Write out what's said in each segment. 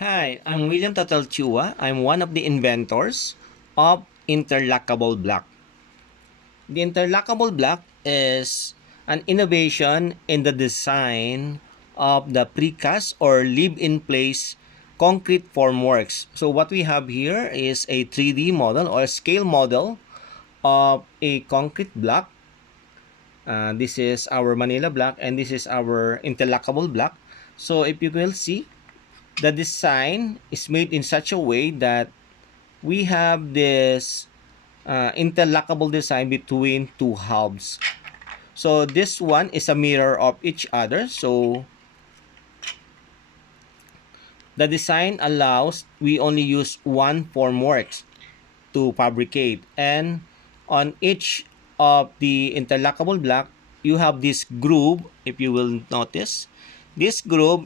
Hi, I'm William Tatalchua. I'm one of the inventors of interlockable block. The interlockable block is an innovation in the design of the precast or live-in-place concrete formworks. So what we have here is a 3D model or scale model of a concrete block. This is our Manila block and this is our interlockable block. So if you will see, the design is made in such a way that we have this interlockable design between two halves. So this one is a mirror of each other. So the design allows we only use one formwork to fabricate, and on each of the interlockable block you have this groove. If you will notice this groove,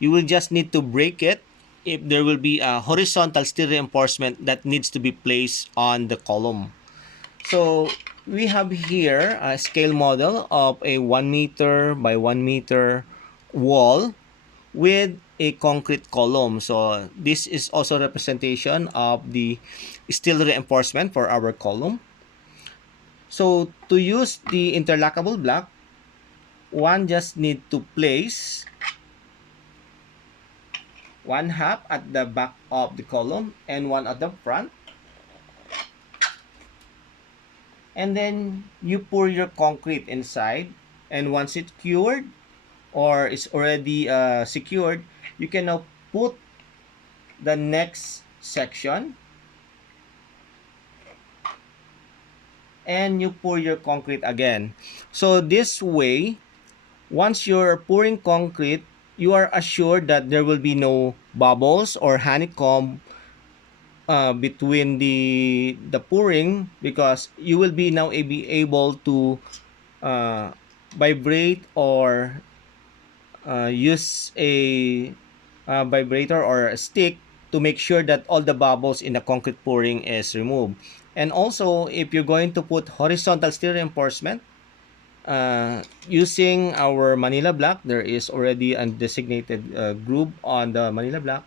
you will just need to break it if there will be a horizontal steel reinforcement that needs to be placed on the column. So we have here a scale model of a 1 meter by 1 meter wall with a concrete column. So this is also representation of the steel reinforcement for our column. So to use the interlockable block, one just need to place one half at the back of the column and one at the front, and then you pour your concrete inside, and once it's cured or is already secured, you can now put the next section and you pour your concrete again. So this way, once you're pouring concrete, you are assured that there will be no bubbles or honeycomb between the pouring, because you will be now be able to uh, vibrate or use a vibrator or a stick to make sure that all the bubbles in the concrete pouring is removed. And also, if you're going to put horizontal steel reinforcement, using our Manila block, there is already a designated groove on the Manila block.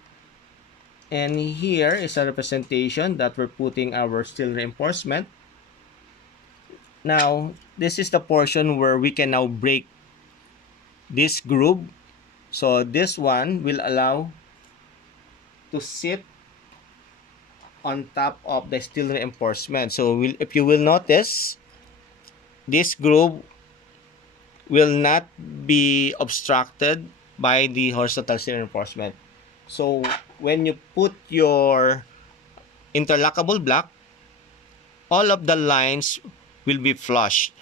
And here is a representation that we're putting our steel reinforcement. Now, this is the portion where we can now break this groove. So this one will allow to sit on top of the steel reinforcement. So if you will notice, this groove will not be obstructed by the horizontal steel reinforcement. So when you put your interlockable block, all of the lines will be flush.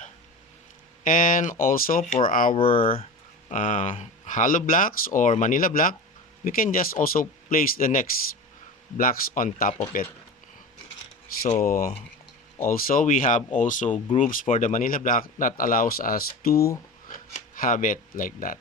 And also for our hollow blocks or Manila block, we can just also place the next blocks on top of it. So also we have also grooves for the Manila block that allows us to have it like that.